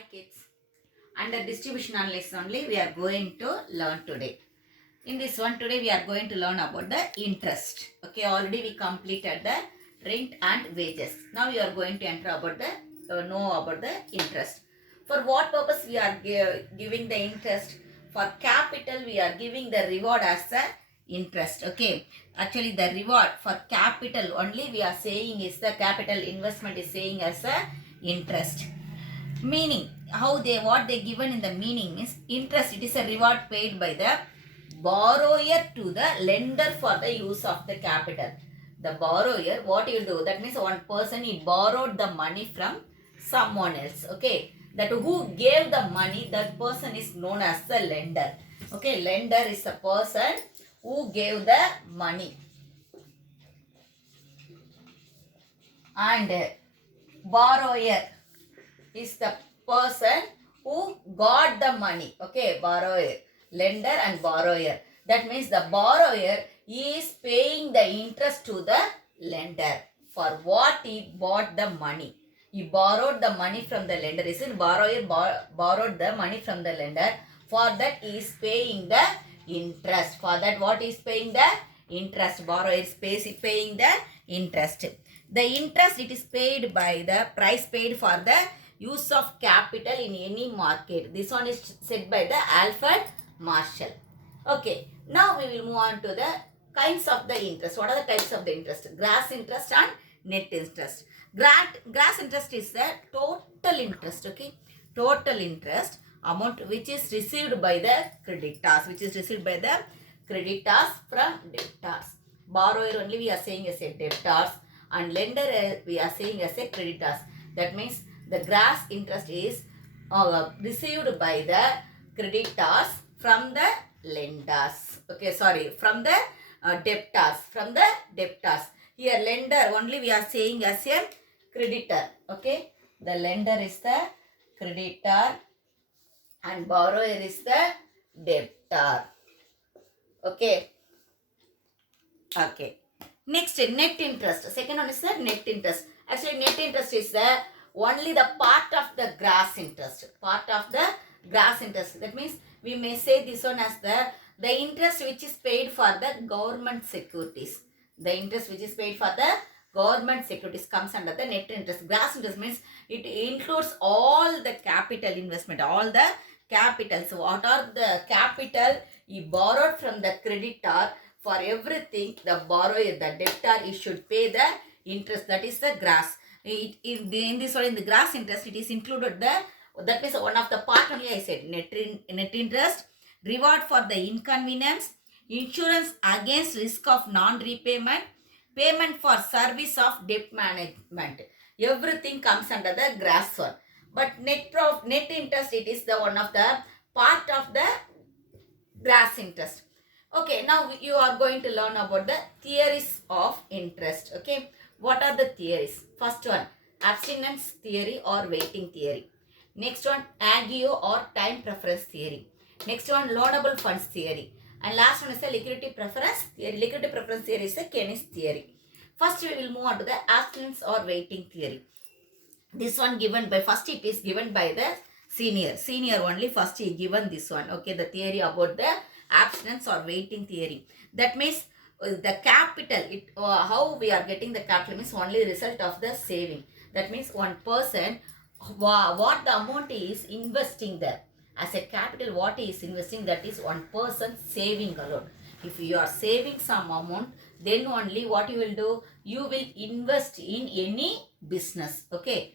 Hi kids, under distribution analysis only we are going to learn today. In this one today we are going to learn about the interest. Okay, already we completed the rent and wages. Now we are going to enter about the know about the interest. For what purpose we are giving the interest? For capital we are giving the reward as the interest. Okay, actually the reward for capital only we are saying is the capital investment is saying as a interest. Meaning, how they what they given in the meaning is interest. It is a reward paid by the borrower to the lender for the use of the capital. The borrower, what he will do? That means one person he borrowed the money from someone else. Okay, that who gave the money, that person is known as the lender. Okay, lender is the person who gave the money, and borrower is the person who got the money. Okay, borrower, lender and borrower. That means the borrower is paying the interest to the lender for what he bought the money. He borrowed the money from the lender. Isn't borrower borrowed the money from the lender? For that he is paying the interest. For that what is paying the interest? Borrower is paying the interest. The interest it is paid by the price paid for the use of capital in any market. This one is said by the Alfred Marshall. Okay, now we will move on to the kinds of the interest. What are the types of the interest? Gross interest and net interest. Gross interest is the total interest. Okay, total interest amount which is received by the creditors, which is received by the creditors from debtors. Borrower only we are saying as a debtors, and lender we are saying as a creditors. That means the gross interest is received by the creditors from the lenders. Okay, sorry, from the debtors. From the debtors. Here lender only we are saying as a creditor. Okay, the lender is the creditor and borrower is the debtor. Okay. Okay. Next, net interest. Second one is the net interest. Actually, net interest is the only the part of the gross interest. Part of the gross interest. That means we may say this one as the interest which is paid for the government securities. The interest which is paid for the government securities comes under the net interest. Gross interest means it includes all the capital investment, all the capital. So what are the capital you borrowed from the creditor? For everything, the borrower, the debtor, he should pay the interest. That is the gross. In this one, in the gross interest, it is included the, that means one of the part only I said, net interest, reward for the inconvenience, insurance against risk of non-repayment, payment for service of debt management. Everything comes under the gross one. But net interest, it is the one of the part of the gross interest. Okay, now you are going to learn about the theories of interest. Okay, what are the theories? First one, abstinence theory or waiting theory. Next one, agio or time preference theory. Next one, loanable funds theory. And last one is the liquidity preference theory. Liquidity preference theory is the Keynes theory. First, we will move on to the abstinence or waiting theory. This one given by, first it is given by the senior only. First he given this one. Okay, the theory about the abstinence or waiting theory. That means the capital, how we are getting the capital means only result of the saving. That means one person, what the amount is investing there as a capital, what he is investing, that is one person saving alone. If you are saving some amount, then only what you will do, you will invest in any business. Okay,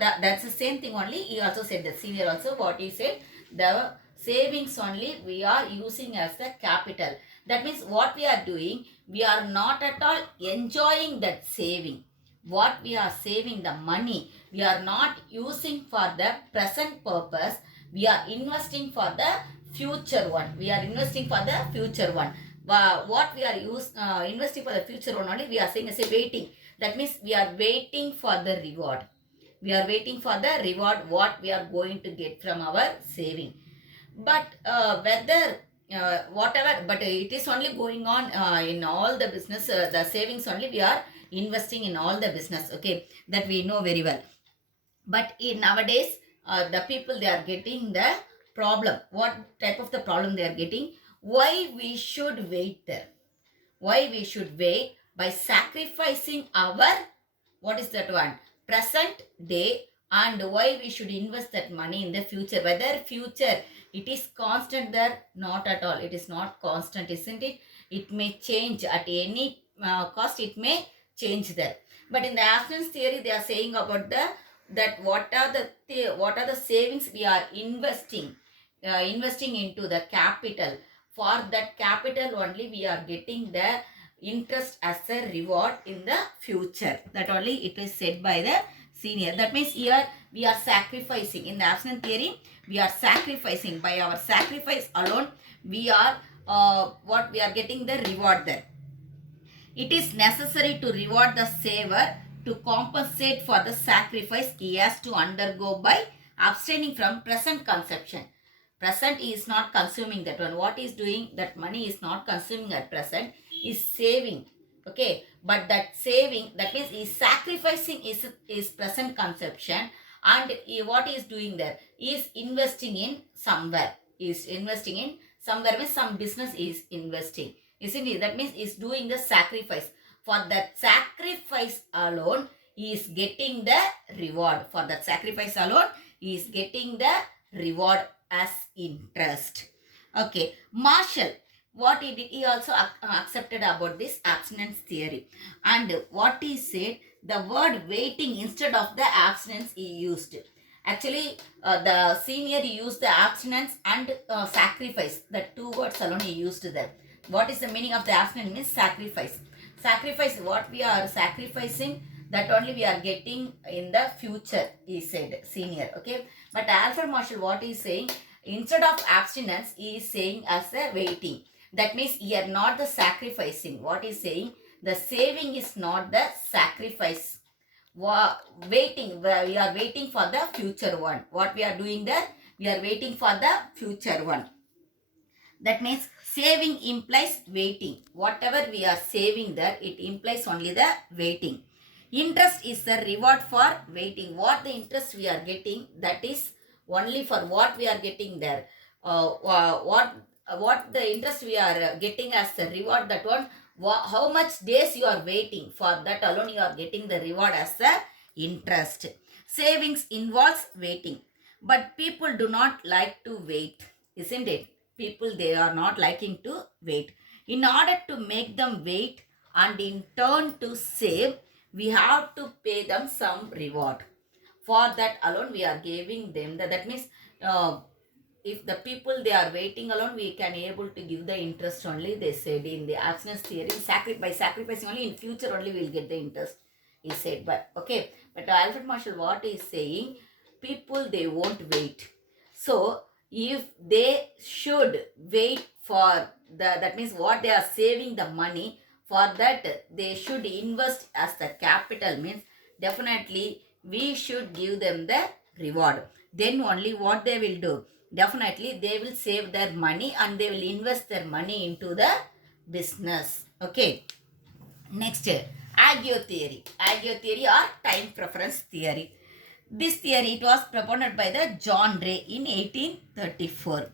that's the same thing only. He also said, the senior also what he said, the savings only we are using as the capital. That means what we are doing, we are not at all enjoying that saving. What we are saving the money, we are not using for the present purpose. We are investing for the future one. We are investing for the future one. What we are investing for the future one only, we are saying as a waiting. That means we are waiting for the reward. We are waiting for the reward what we are going to get from our saving. But whether whatever, but it is only going on in all the business, the savings only we are investing in all the business. Okay, that we know very well. But in nowadays the people they are getting the problem. What type of the problem they are getting? Why we should wait there? Why we should wait by sacrificing our, what is that one, present day, and why we should invest that money in the future. Whether future it is constant there? Not at all. It is not constant, isn't it? It may change at any cost. It may change there. But in the abstinence theory, they are saying about the that what are the savings we are investing into the capital. For that capital only we are getting the interest as a reward in the future. That only it is said by the senior. That means here we are sacrificing. In the abstinence theory, we are sacrificing. By our sacrifice alone, we are what we are getting the reward there. It is necessary to reward the saver to compensate for the sacrifice he has to undergo by abstaining from present consumption. Present is not consuming that one. What is doing? That money is not consuming at present, is saving. Okay, but that saving, that means is sacrificing is present consumption, and what is doing there? Is investing in somewhere. Is investing in somewhere means some business is investing. Isn't it? That means is doing the sacrifice. For that sacrifice alone, he is getting the reward. For that sacrifice alone, he is getting the reward as interest. Okay, Marshall, what he did, he also accepted about this abstinence theory. And what he said, the word waiting instead of the abstinence he used. Actually, the senior used the abstinence and sacrifice. The two words alone he used there. What is the meaning of the abstinence? Means sacrifice. Sacrifice, what we are sacrificing, that only we are getting in the future, he said, senior. Okay, but Alfred Marshall, what he is saying, instead of abstinence, he is saying as a waiting. That means here not the sacrificing. What he is saying, the saving is not the sacrifice. Waiting, we are waiting for the future one. What we are doing there, we are waiting for the future one. That means saving implies waiting. Whatever we are saving there, it implies only the waiting. Interest is the reward for waiting. What the interest we are getting, that is only for what we are getting there. What the interest we are getting as the reward, that one, how much days you are waiting, for that alone you are getting the reward as the interest. Savings involves waiting, but people do not like to wait, isn't it? People, they are not liking to wait. In order to make them wait and in turn to save, we have to pay them some reward. For that alone we are giving them that means if the people they are waiting alone, we can able to give the interest only. They said in the abstinence theory, by sacrificing only, in future only we will get the interest, he said. But okay, but Alfred Marshall, what he is saying, people they won't wait. So if they should wait for that means what they are saving the money, for that they should invest as the capital, means definitely we should give them the reward. Then only what they will do, definitely they will save their money and they will invest their money into the business. Okay, next, agio theory. Agio theory or time preference theory. This theory, it was proposed by the John Ray in 1834.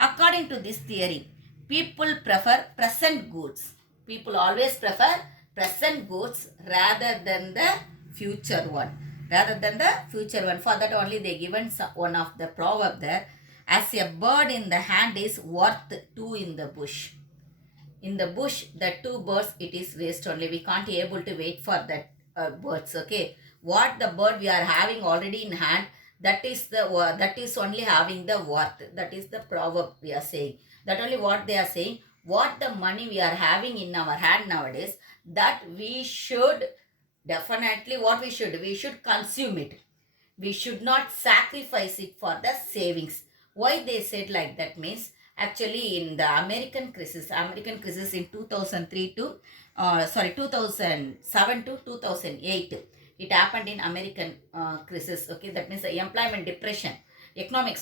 According to this theory, people prefer present goods. People always prefer present goods rather than the future one. Rather than the future one. For that only they given one of the proverb there. As a bird in the hand is worth two in the bush. In the bush, the two birds, it is waste only. We can't be able to wait for that birds. Okay, what the bird we are having already in hand, that is only having the worth. That is the proverb we are saying. That only what they are saying. What the money we are having in our hand nowadays, that we should definitely, what we should consume it. We should not sacrifice it for the savings. Why they said like that means, actually in the American crisis in 2007 to 2008, it happened in American crisis. Okay, that means the employment depression, economic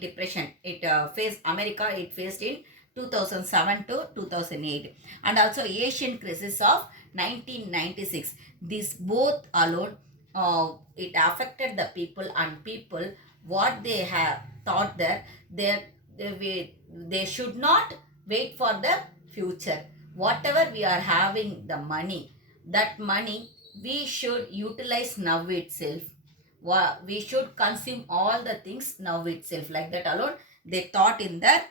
depression. It faced America. It faced in 2007 to 2008, and also Asian crisis of 1996. These both alone it affected the people, and people what they have thought that they should not wait for the future. Whatever we are having the money, that money we should utilize now itself. We should consume all the things now itself, like that alone they thought in their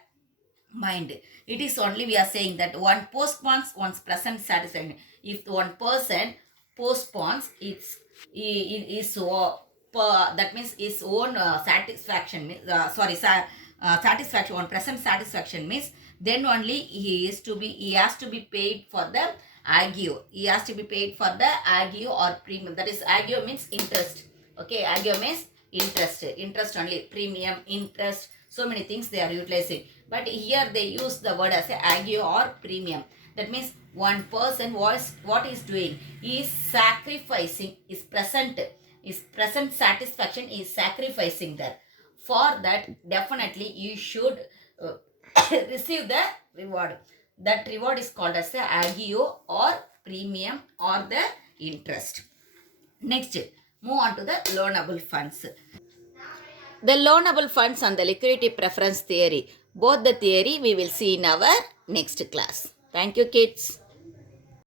mind. It is only we are saying that one postpones one's present satisfaction. If one person postpones that means his own satisfaction, satisfaction on present satisfaction means, then only he has to be paid for the agio. He has to be paid for the agio or premium. That is, agio means interest. Okay, agio means interest only, premium, interest, so many things they are utilizing. But here they use the word as a agio or premium. That means one person what is doing, he is sacrificing his present satisfaction, is sacrificing that. For that, definitely you should receive the reward. That reward is called as the agio or premium or the interest. Next, move on to the loanable funds. The loanable funds and the liquidity preference theory. Both the theory we will see in our next class. Thank you, kids.